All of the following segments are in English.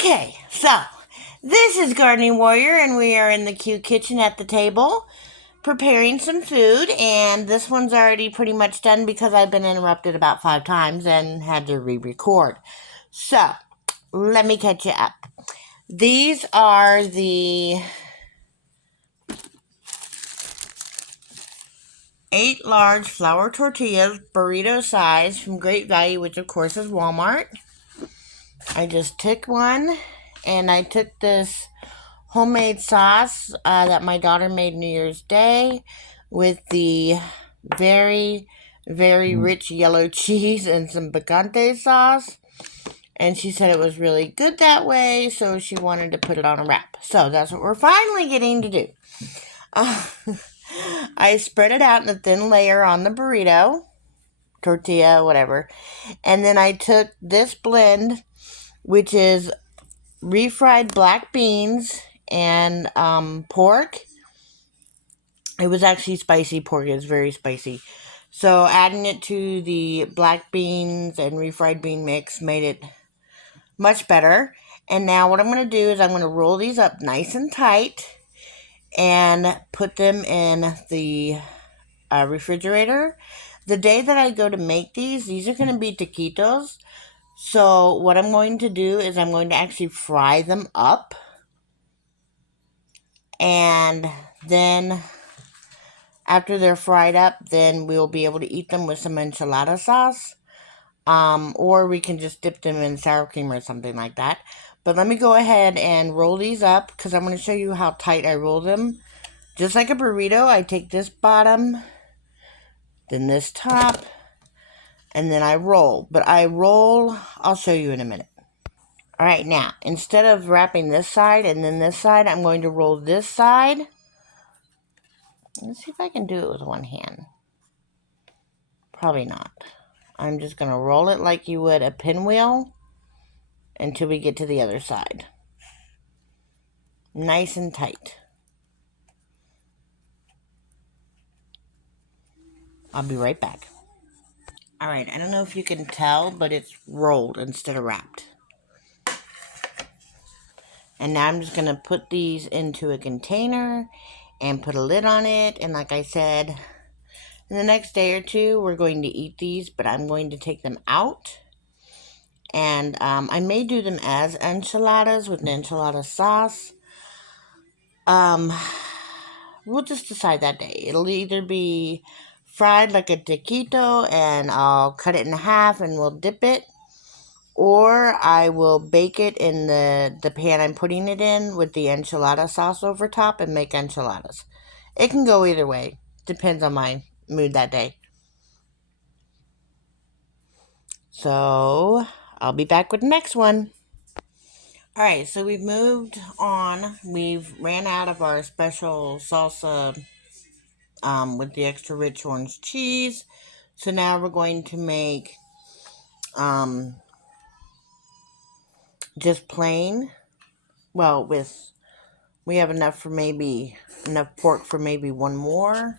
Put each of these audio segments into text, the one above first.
Okay, so this is Gardening Warrior, and we are in the cute kitchen at the table preparing some food. And this one's already pretty much done because I've been interrupted about 5 times and had to re-record. So let me catch you up. These are the 8 large flour tortillas, burrito size, from Great Value, which of course is Walmart. I just took one, and I took this homemade sauce that my daughter made New Year's Day with the very, very rich yellow cheese and some picante sauce. And she said it was really good that way, so she wanted to put it on a wrap. So that's what we're finally getting to do. I spread it out in a thin layer on the burrito, tortilla, whatever. And then I took this blend, which is refried black beans and pork. It was actually spicy pork. It was very spicy. So adding it to the black beans and refried bean mix made it much better. And now what I'm going to do is I'm going to roll these up nice and tight and put them in the refrigerator. The day that I go to make these are going to be taquitos. So what I'm going to do is I'm going to actually fry them up. And then after they're fried up, then we'll be able to eat them with some enchilada sauce. Or we can just dip them in sour cream or something like that. But let me go ahead and roll these up because I'm going to show you how tight I roll them. Just like a burrito, I take this bottom, then this top, and then I roll. But I'll show you in a minute. Alright, now, instead of wrapping this side and then this side, I'm going to roll this side. Let's see if I can do it with one hand. Probably not. I'm just going to roll it like you would a pinwheel until we get to the other side. Nice and tight. I'll be right back. Alright, I don't know if you can tell, but it's rolled instead of wrapped. And now I'm just going to put these into a container and put a lid on it. And like I said, in the next day or two, we're going to eat these, but I'm going to take them out. And I may do them as enchiladas with an enchilada sauce. We'll just decide that day. It'll either be fried like a taquito and I'll cut it in half and we'll dip it. Or I will bake it in the pan I'm putting it in with the enchilada sauce over top and make enchiladas. It can go either way. Depends on my mood that day. So, I'll be back with the next one. Alright, so we've moved on. We've ran out of our special salsa with the extra rich orange cheese. So now we're going to make just plain. Well, we have enough pork for maybe one more,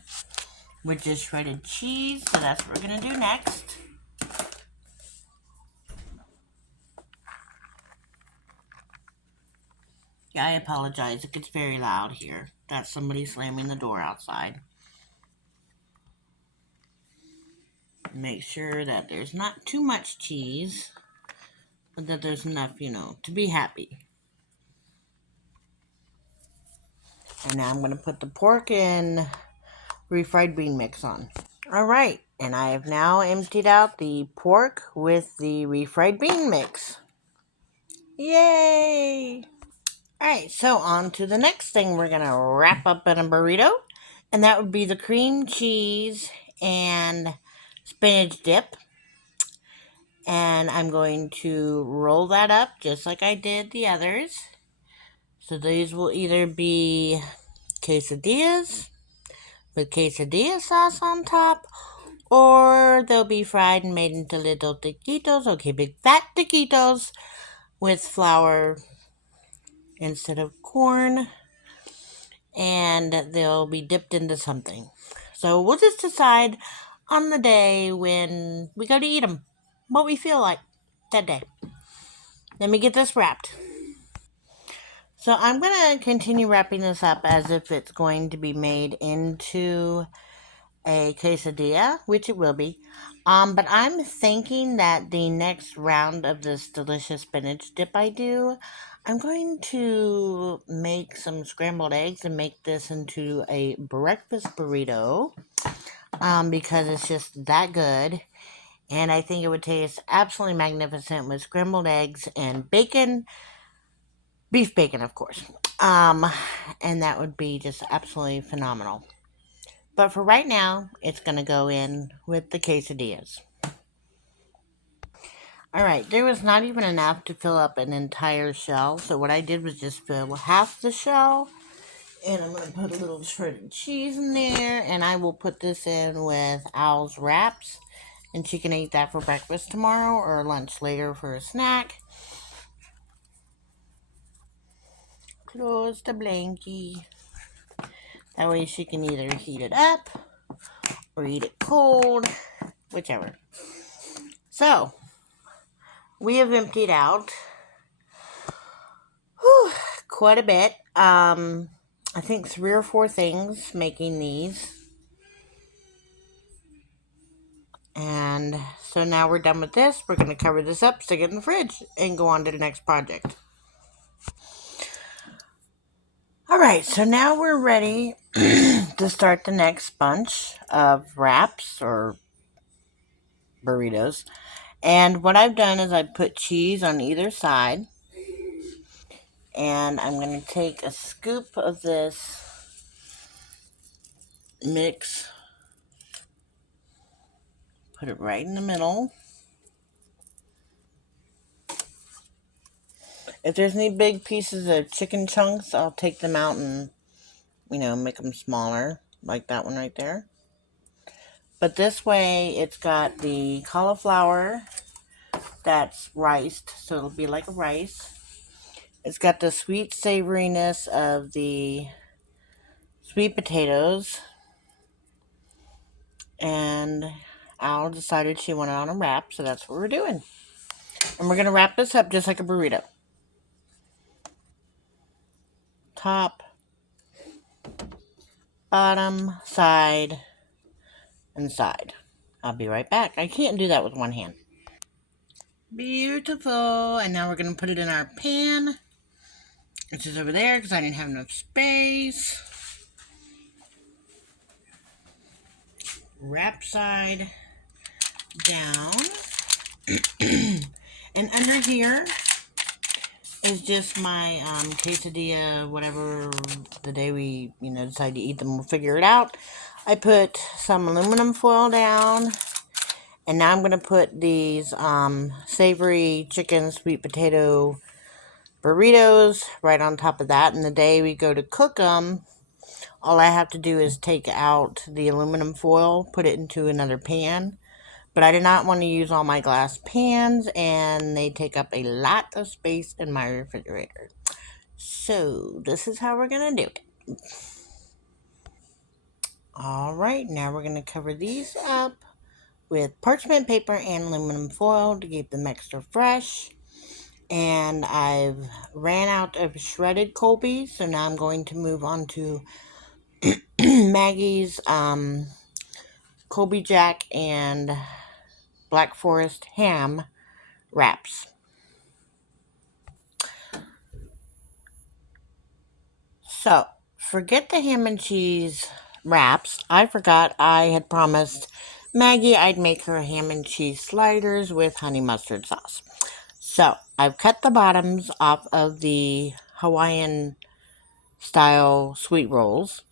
with just shredded cheese. So that's what we're going to do next. Yeah, I apologize. It gets very loud here. That's somebody slamming the door outside. Make sure that there's not too much cheese, but that there's enough, to be happy. And now I'm going to put the pork and refried bean mix on. Alright, and I have now emptied out the pork with the refried bean mix. Yay! Alright, so on to the next thing we're going to wrap up in a burrito. And that would be the cream cheese and spinach dip. And I'm going to roll that up just like I did the others. So these will either be quesadillas with quesadilla sauce on top, or they'll be fried and made into little taquitos. Okay, big fat taquitos with flour instead of corn. And they'll be dipped into something. So we'll just decide on the day when we go to eat them what we feel like that day. Let me get this wrapped. So I'm going to continue wrapping this up as if it's going to be made into a quesadilla, which it will be. But I'm thinking that the next round of this delicious spinach dip I do, I'm going to make some scrambled eggs and make this into a breakfast burrito, because it's just that good. And I think it would taste absolutely magnificent with scrambled eggs and bacon, beef bacon, of course. Um, and that would be just absolutely phenomenal. But for right now, it's going to go in with the quesadillas. All right, there was not even enough to fill up an entire shell. So what I did was just fill half the shell. And I'm going to put a little shredded cheese in there. And I will put this in with Owl's wraps. And she can eat that for breakfast tomorrow or lunch later for a snack. Close the blankie. That way she can either heat it up or eat it cold, whichever. So, we have emptied out quite a bit. I think 3 or 4 things making these. And so now we're done with this. We're going to cover this up, stick it in the fridge, and go on to the next project. Alright, so now we're ready to start the next bunch of wraps or burritos. And what I've done is I put cheese on either side. And I'm going to take a scoop of this mix, put it right in the middle. If there's any big pieces of chicken chunks, I'll take them out and, make them smaller, like that one right there. But this way, it's got the cauliflower that's riced, so it'll be like a rice. It's got the sweet savoriness of the sweet potatoes. And Al decided she wanted on a wrap, so that's what we're doing. And we're going to wrap this up just like a burrito. Top, bottom, side, and side. I'll be right back. I can't do that with one hand. Beautiful. And now we're going to put it in our pan, which is over there because I didn't have enough space. Wrap side down. And under here is just my quesadilla, whatever the day we, decide to eat them, we'll figure it out. I put some aluminum foil down. And now I'm going to put these savory chicken sweet potato burritos right on top of that. And the day we go to cook them, all I have to do is take out the aluminum foil, put it into another pan. But I did not want to use all my glass pans, and they take up a lot of space in my refrigerator. So this is how we're going to do it. Alright, now we're going to cover these up with parchment paper and aluminum foil to keep them extra fresh. And I've ran out of shredded Colby, so now I'm going to move on to Maggie's Colby Jack and Black Forest ham wraps. So, forget the ham and cheese wraps. I forgot I had promised Maggie I'd make her ham and cheese sliders with honey mustard sauce. So, I've cut the bottoms off of the Hawaiian style sweet rolls.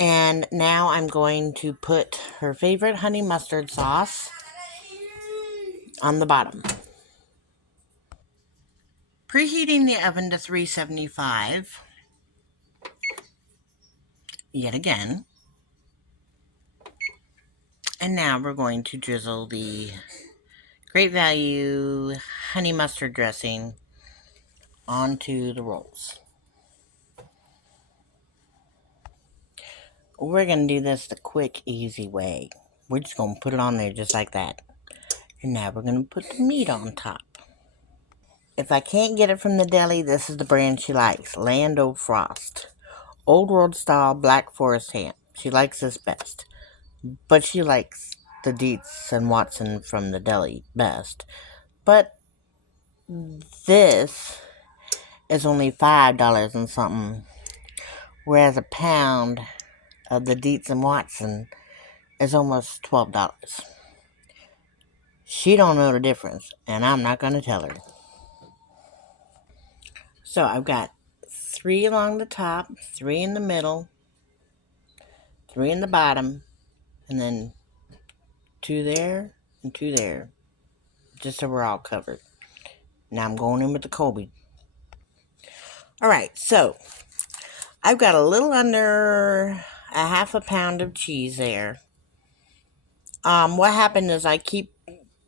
And now I'm going to put her favorite honey mustard sauce on the bottom. Preheating the oven to 375 yet again. And now we're going to drizzle the Great Value honey mustard dressing onto the rolls. We're going to do this the quick, easy way. We're just going to put it on there just like that. And now we're going to put the meat on top. if I can't get it from the deli, this is the brand she likes. Land O'Frost. Old World Style Black Forest Ham. She likes this best. But she likes the Dietz and Watson from the deli best. But this is only $5 and something. Whereas a pound of the Dietz and Watson is almost $12. She don't know the difference, and I'm not going to tell her. So I've got 3 along the top, 3 in the middle, 3 in the bottom, and then 2 there and 2 there, just so we're all covered. Now I'm going in with the Colby. Alright, so I've got a little under a half a pound of cheese there. What happened is I keep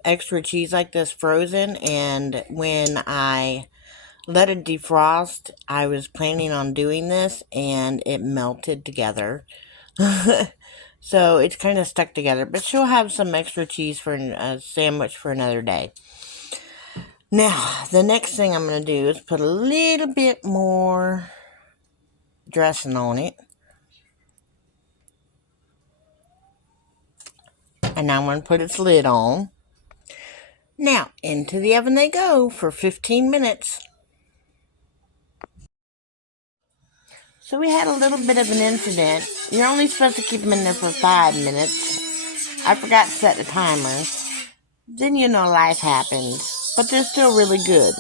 extra cheese like this frozen, and when I let it defrost, I was planning on doing this, and it melted together. So it's kind of stuck together, but she'll have some extra cheese for a sandwich for another day. Now, the next thing I'm going to do is put a little bit more dressing on it. And now I'm going to put its lid on. Now, into the oven they go for 15 minutes. So we had a little bit of an incident. You're only supposed to keep them in there for 5 minutes. I forgot to set the timer. Then life happens. But they're still really good.